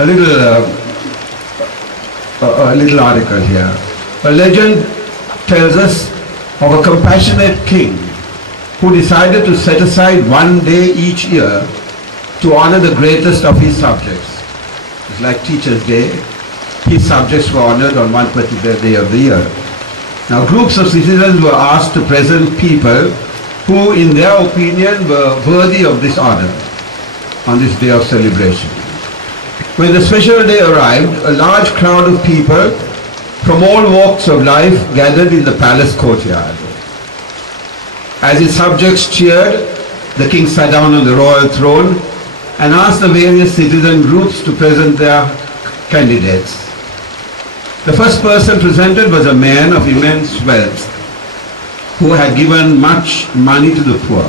a little article here. A legend tells us of a compassionate king who decided to set aside one day each year to honor the greatest of his subjects. It's like Teacher's Day. His subjects were honored on one particular day of the year. Now groups of citizens were asked to present people who in their opinion were worthy of this honor on this day of celebration. When the special day arrived, a large crowd of people from all walks of life gathered in the palace courtyard. As his subjects cheered, the king sat down on the royal throne and asked the various citizen groups to present their candidates. The first person presented was a man of immense wealth who had given much money to the poor.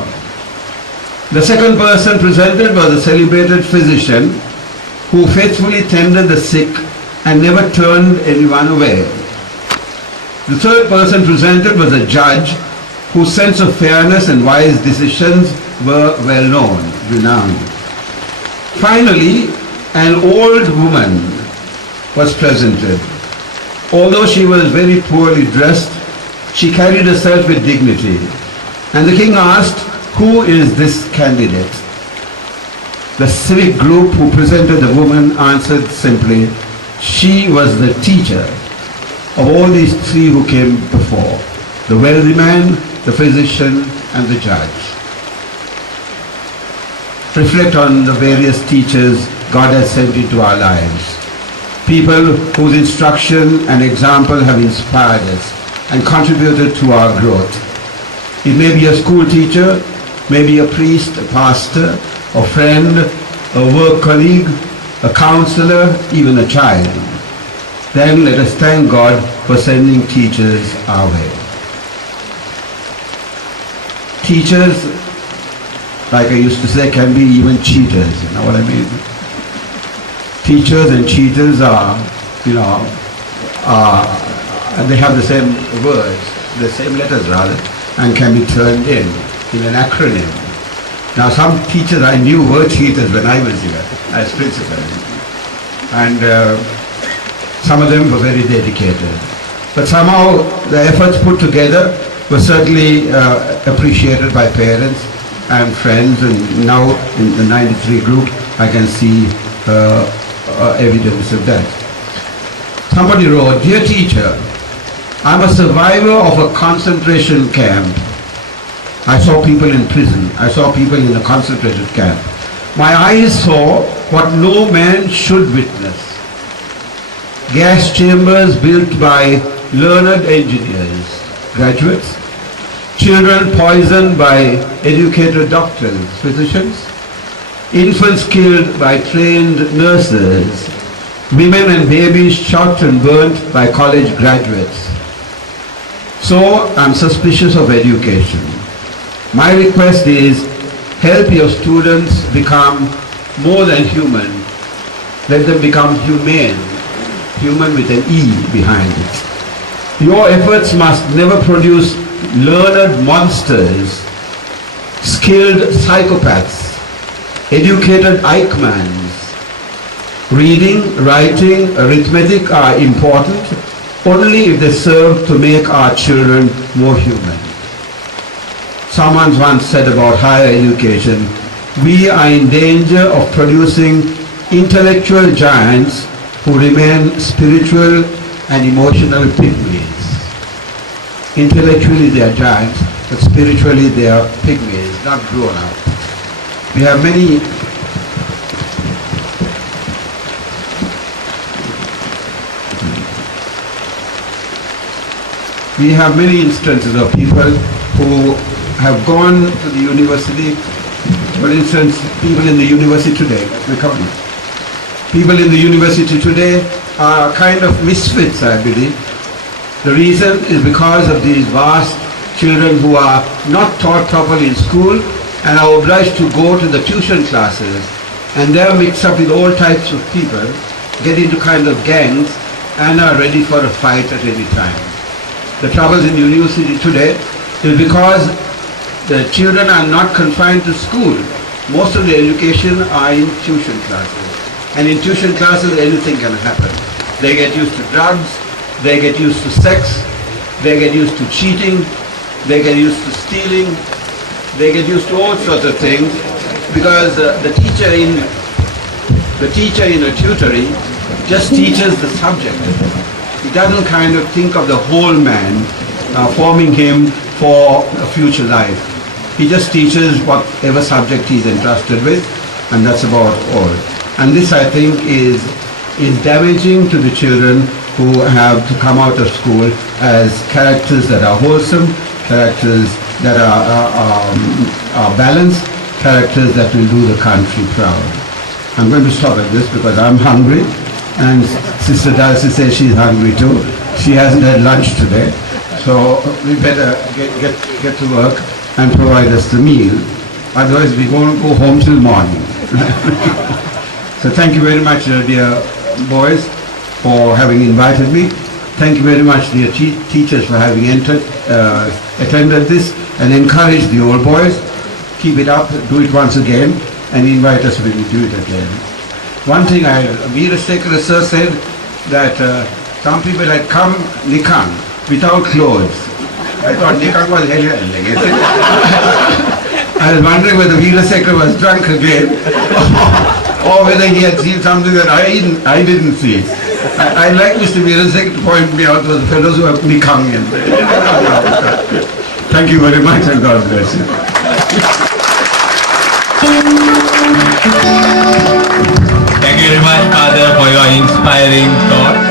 The second person presented was a celebrated physician who faithfully tended the sick and never turned anyone away. The third person presented was a judge whose sense of fairness and wise decisions were well known, renowned. Finally, an old woman was presented. Although she was very poorly dressed, she carried herself with dignity. And the king asked, "Who is this candidate?" The civic group who presented the woman answered simply, "She was the teacher of all these three who came before, the wealthy man, the physician, and the judge." Reflect on the various teachers God has sent into our lives. People whose instruction and example have inspired us and contributed to our growth. It may be a school teacher, maybe a priest, a pastor, a friend, a work colleague, a counselor, even a child. Then let us thank God for sending teachers our way. Teachers, like I used to say, can be even cheaters, you know what I mean? Teachers and cheaters are, they have the same words, the same letters rather, and can be turned in an acronym. Now some teachers I knew were cheaters when I was here as principal, and some of them were very dedicated. But somehow the efforts put together were certainly appreciated by parents and friends, and now in the 93 group I can see evidence of that. Somebody wrote, "Dear teacher, I'm a survivor of a concentration camp. I saw people in prison. I saw people in a concentrated camp. My eyes saw what no man should witness. Gas chambers built by learned engineers, graduates, children poisoned by educated doctors, physicians, infants killed by trained nurses, women and babies shot and burnt by college graduates. So I'm suspicious of education. My request is, help your students become more than human. Let them become humane, human with an E behind it. Your efforts must never produce learned monsters, skilled psychopaths, educated Eichmanns. Reading, writing, arithmetic are important only if they serve to make our children more human. Someone once said about higher education, we are in danger of producing intellectual giants who remain spiritual and emotional pygmies. Intellectually they are giants, but spiritually they are pygmies, not grown up. We have many instances of people who have gone to the university. For instance, people in the university today, people in the university today are kind of misfits, I believe. The reason is because of these vast children who are not taught properly in school and are obliged to go to the tuition classes, and they're mixed up with all types of people, get into kind of gangs, and are ready for a fight at any time. The troubles in university today is because the children are not confined to school. Most of the education are in tuition classes. And in tuition classes, anything can happen. They get used to drugs, they get used to sex, they get used to cheating, they get used to stealing, they get used to all sorts of things, because the teacher in a tutoring just teaches the subject. He doesn't kind of think of the whole man, forming him for a future life. He just teaches whatever subject he's entrusted with, and that's about all. And this, I think, is damaging to the children who have to come out of school as characters that are wholesome, characters that are balanced, characters that will do the country proud. I'm going to stop at this because I'm hungry, and Sister Darcy says she's hungry too. She hasn't had lunch today, so we better get to work and provide us the meal. Otherwise, we won't go home till morning. So thank you very much, dear boys, for having invited me. Thank you very much, dear teachers, for having attended this, and encourage the old boys. Keep it up, do it once again, and invite us when we do it again. One thing, Veerasekara sir said that some people had come nikang without clothes. I thought nikang was hell. I was wondering whether Veerasekara was drunk again, or whether he had seen something that I didn't see. I like Mr. Veerasekara to point me out to the fellows who have nikang in. Thank you very much, and God bless you. Thank you very much, Father, for your inspiring thoughts.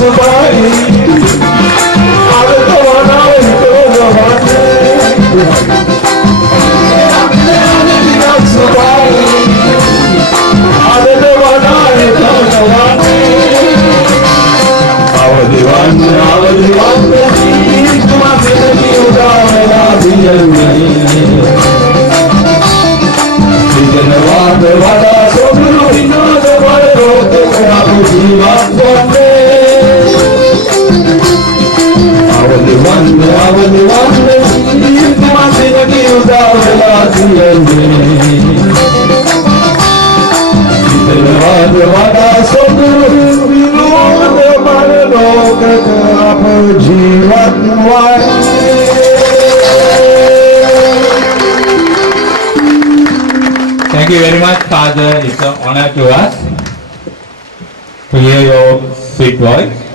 සුභයි අද වඩා Thank you very much, Father. It's an honor to us to hear your sweet voice.